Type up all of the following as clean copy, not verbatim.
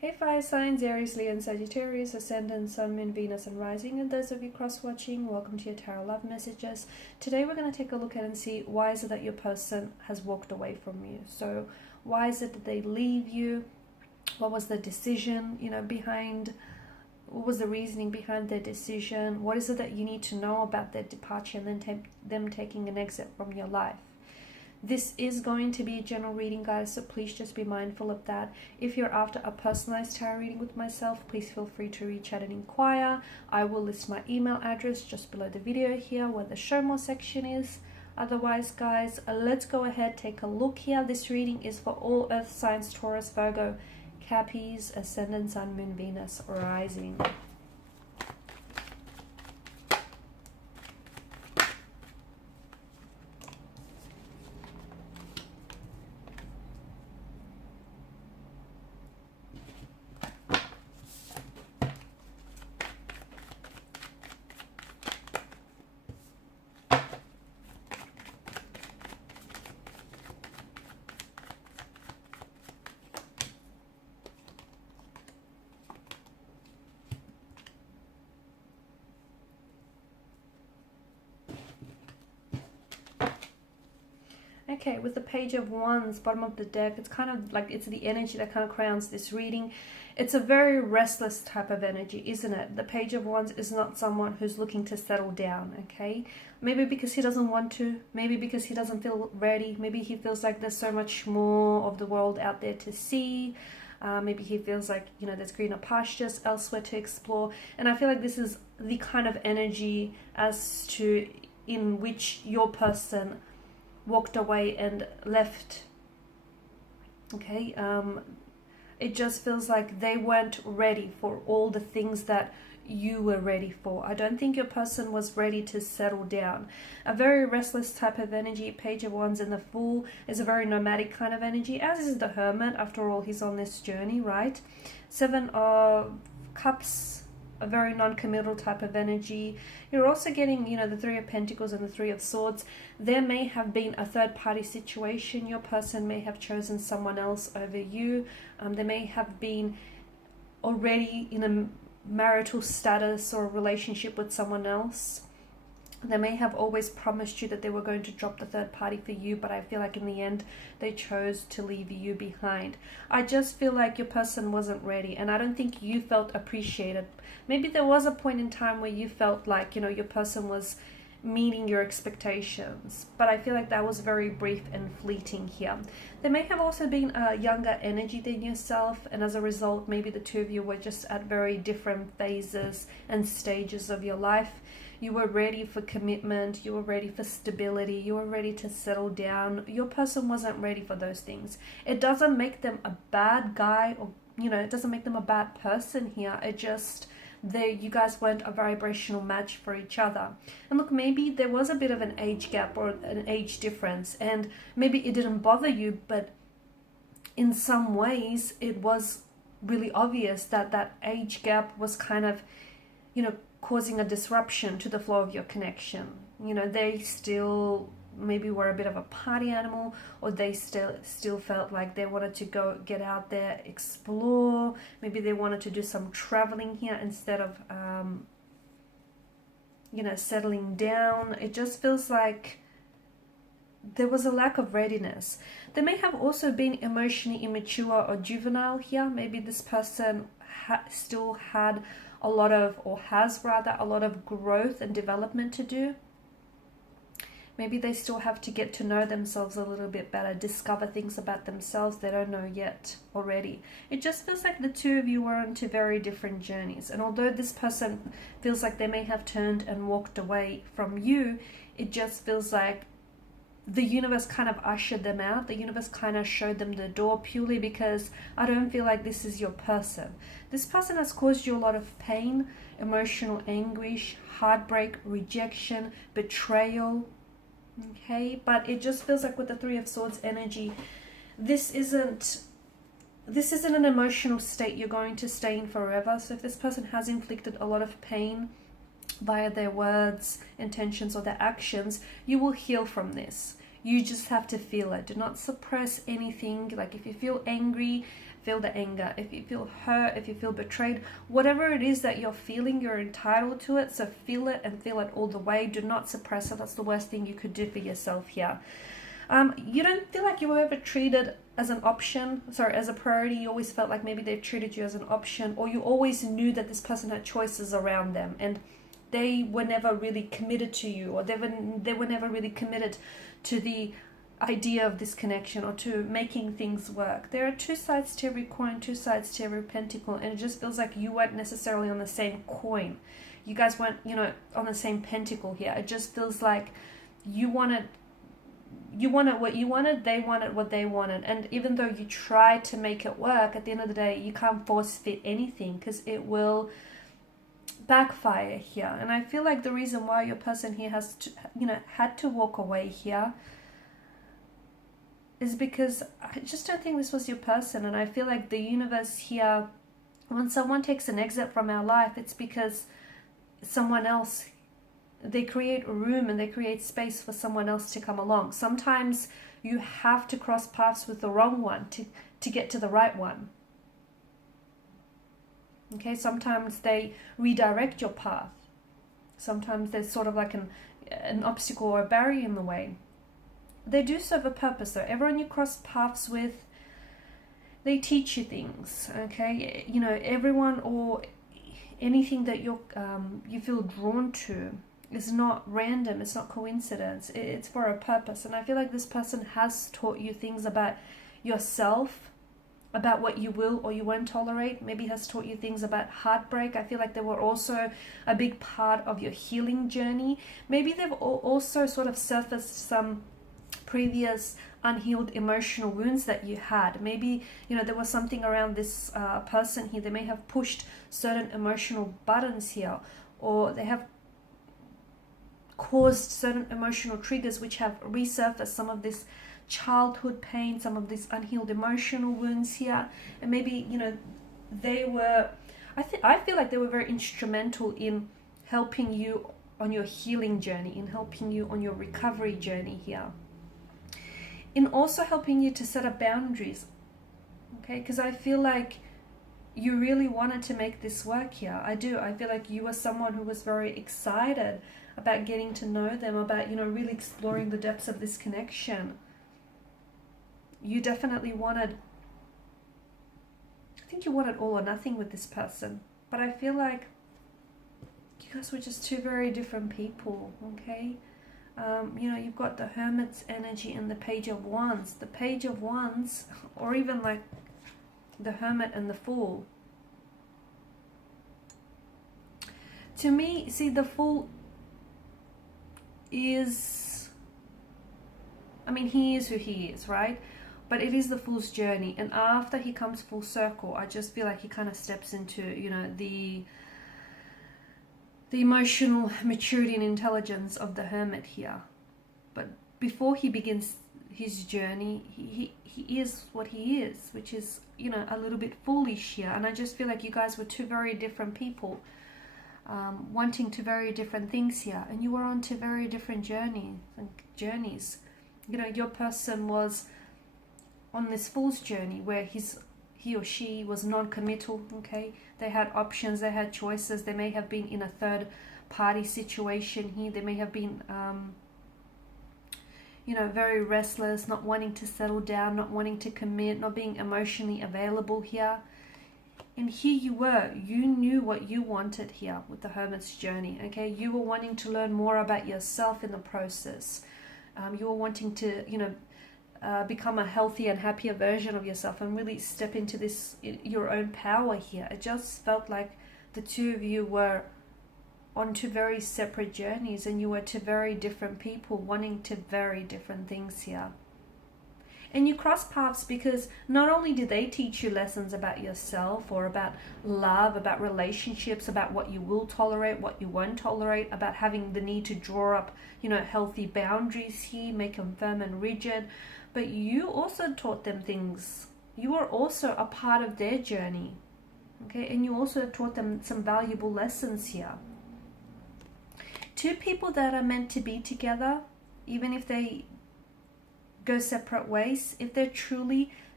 Hey fire signs, Aries, Leo and Sagittarius, Ascendant, Sun, Moon, Venus and Rising, and those of you cross-watching, welcome to your Tarot Love Messages. Today we're going to take a look at and see why is it that your person has walked away from you. So why is it that they leave you? What was the decision, behind, what was the reasoning behind their decision? What is it that you need to know about their departure and then them taking an exit from your life? This is going to be a general reading, guys, so please just be mindful of that. If you're after a personalized tarot reading with myself, please feel free to reach out and inquire. I will list my email address just below the video here where the show more section is. Otherwise, guys, let's go ahead, take a look here. This reading is for all earth signs, Taurus, Virgo, Cappies, Ascendant, Sun, Moon, Venus, Rising. Okay, with the Page of Wands, bottom of the deck, it's kind of like it's the energy that kind of crowns this reading. It's a very restless type of energy, isn't it? The Page of Wands is not someone who's looking to settle down, okay? Maybe because he doesn't want to, maybe because he doesn't feel ready, maybe he feels like there's so much more of the world out there to see. Maybe he feels like, there's greener pastures elsewhere to explore. And I feel like this is the kind of energy as to in which your person walked away and left. Okay, it just feels like they weren't ready for all the things that you were ready for. I don't think your person was ready to settle down. A very restless type of energy. Page of Wands and the Fool is a very nomadic kind of energy, as is the Hermit. After all, he's on this journey, right? Seven of Cups, a very non-committal type of energy. You're also getting, the Three of Pentacles and the Three of Swords. There may have been a third-party situation. Your person may have chosen someone else over you. They may have been already in a marital status or a relationship with someone else. They may have always promised you that they were going to drop the third party for you, but I feel like in the end they chose to leave you behind. I just feel like your person wasn't ready, and I don't think you felt appreciated. Maybe there was a point in time where you felt like, your person was meeting your expectations, but I feel like that was very brief and fleeting here. There may have also been a younger energy than yourself, and as a result, maybe the two of you were just at very different phases and stages of your life. You were ready for commitment, you were ready for stability, you were ready to settle down. Your person wasn't ready for those things. It doesn't make them a bad guy, or it doesn't make them a bad person here. It just, you guys weren't a vibrational match for each other. And look, maybe there was a bit of an age gap or an age difference, and maybe it didn't bother you, but in some ways it was really obvious that that age gap was kind of, causing a disruption to the flow of your connection. They still maybe were a bit of a party animal, or they still felt like they wanted to go get out there, explore. Maybe they wanted to do some traveling here instead of settling down. It just feels like there was a lack of readiness. There may have also been emotionally immature or juvenile here. Maybe this person still had a lot of, or has rather, a lot of growth and development to do. Maybe they still have to get to know themselves a little bit better, discover things about themselves they don't know yet already. It just feels like the two of you were on two very different journeys. And although this person feels like they may have turned and walked away from you, it just feels like the universe kind of ushered them out. The universe kind of showed them the door, purely because I don't feel like this is your person. This person has caused you a lot of pain, emotional anguish, heartbreak, rejection, betrayal. Okay, but it just feels like with the Three of Swords energy, this isn't an emotional state you're going to stay in forever. So if this person has inflicted a lot of pain via their words, intentions, or their actions, you will heal from this. You just have to feel it. Do not suppress anything. Like if you feel angry, feel the anger, if you feel hurt, if you feel betrayed, whatever it is that you're feeling, you're entitled to it. So feel it and feel it all the way. Do not suppress it. That's the worst thing you could do for yourself here. You don't feel like you were ever treated as an option, as a priority. You always felt like maybe they treated you as an option, or you always knew that this person had choices around them and they were never really committed to you, or they were never really committed to the idea of this connection or to making things work. There are two sides to every coin, two sides to every pentacle, and it just feels like you weren't necessarily on the same coin. You guys weren't, on the same pentacle here. It just feels like you wanted what you wanted, they wanted what they wanted. And even though you try to make it work, at the end of the day, you can't force fit anything because it will backfire here. And I feel like the reason why your person here has to, had to walk away here is because I just don't think this was your person. And I feel like the universe here, when someone takes an exit from our life, it's because someone else, they create room and they create space for someone else to come along. Sometimes you have to cross paths with the wrong one to get to the right one. Okay, sometimes they redirect your path. Sometimes there's sort of like an obstacle or a barrier in the way. They do serve a purpose though. Everyone you cross paths with, they teach you things, okay? Everyone or anything that you feel drawn to is not random, it's not coincidence, it's for a purpose. And I feel like this person has taught you things about yourself, about what you will or you won't tolerate. Maybe has taught you things about heartbreak. I feel like they were also a big part of your healing journey. Maybe they've also sort of surfaced some previous unhealed emotional wounds that you had. Maybe there was something around this person here. They may have pushed certain emotional buttons here, or they have caused certain emotional triggers which have resurfaced some of this childhood pain, some of these unhealed emotional wounds here. And maybe they were, I feel like they were very instrumental in helping you on your healing journey, in helping you on your recovery journey here, in also helping you to set up boundaries, okay? Because I feel like you really wanted to make this work here. I do. I feel like you were someone who was very excited about getting to know them, about really exploring the depths of this connection. You definitely wanted, I think you wanted all or nothing with this person, but I feel like you guys were just two very different people, okay? You've got the Hermit's energy and the Page of Wands. The Page of Wands, or even like the Hermit and the Fool. To me, see, the Fool is, he is who he is, right? But it is the Fool's journey, and after he comes full circle, I just feel like he kind of steps into, the emotional maturity and intelligence of the Hermit here. But before he begins his journey, he is what he is, which is, a little bit foolish here. And I just feel like you guys were two very different people, wanting two very different things here, and you were on two very different journeys. Your person was on this Fool's journey where he or she was non-committal, okay? They had options, they had choices. They may have been in a third party situation here. They may have been, very restless, not wanting to settle down, not wanting to commit, not being emotionally available here. And here you were, you knew what you wanted here with the Hermit's journey, okay? You were wanting to learn more about yourself in the process. You were wanting to, become a healthier and happier version of yourself and really step into this, your own power here. It just felt like the two of you were on two very separate journeys, and you were two very different people wanting two very different things here. And you cross paths because not only did they teach you lessons about yourself or about love, about relationships, about what you will tolerate, what you won't tolerate, about having the need to draw up, healthy boundaries here, make them firm and rigid, but you also taught them things. You were also a part of their journey, okay? And you also taught them some valuable lessons here. Two people that are meant to be together, even if they go separate ways, if they're truly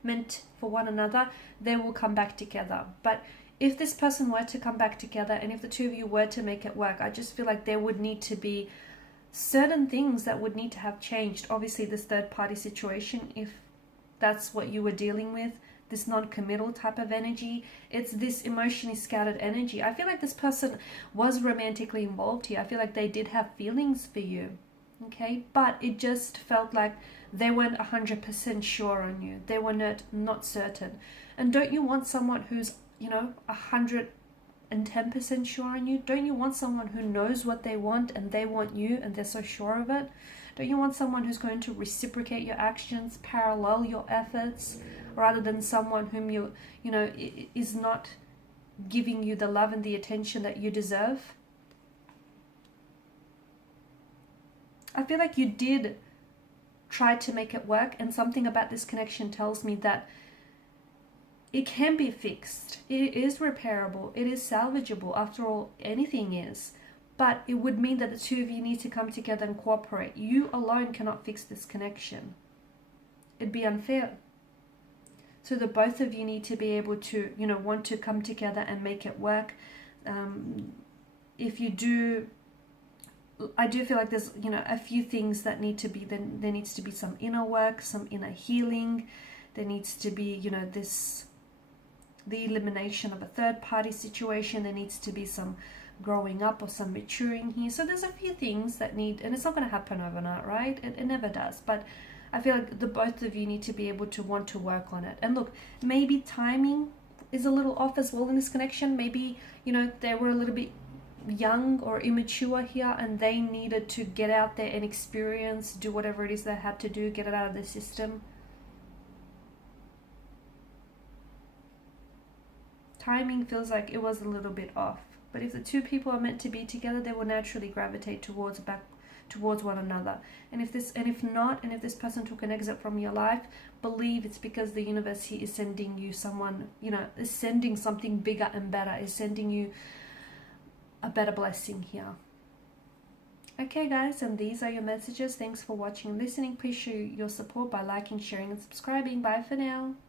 meant for one another, they will come back together. But if this person were to come back together, and if the two of you were to make it work, I just feel like there would need to be certain things that would need to have changed. Obviously, this third party situation, if that's what you were dealing with, this non-committal type of energy, it's this emotionally scattered energy. I feel like this person was romantically involved here. I feel like they did have feelings for you, okay? But it just felt like they weren't 100% sure on you. They were not certain. And don't you want someone who's, 110% sure on you? Don't you want someone who knows what they want and they want you and they're so sure of it? Don't you want someone who's going to reciprocate your actions, parallel your efforts, rather than someone whom is not giving you the love and the attention that you deserve? I feel like you did try to make it work, and something about this connection tells me that it can be fixed. It is repairable. It is salvageable. After all, anything is. But it would mean that the two of you need to come together and cooperate. You alone cannot fix this connection. It'd be unfair. So the both of you need to be able to, want to come together and make it work. If you do, I do feel like there's, a few things that need to be, then there needs to be some inner work, some inner healing. There needs to be, the elimination of a third party situation. There needs to be some growing up or some maturing here. So there's a few things that need, and it's not going to happen overnight, right? It never does. But I feel like the both of you need to be able to want to work on it. And look, maybe timing is a little off as well in this connection. Maybe, they were a little bit young or immature here, and they needed to get out there and experience, do whatever it is they had to do, get it out of the system. Timing feels like it was a little bit off. But if the two people are meant to be together, they will naturally gravitate towards one another. And if this person took an exit from your life, believe it's because the universe here is sending you someone, is sending something bigger and better, is sending you a better blessing here. Okay guys, and these are your messages. Thanks for watching and listening. Please show your support by liking, sharing and subscribing. Bye for now.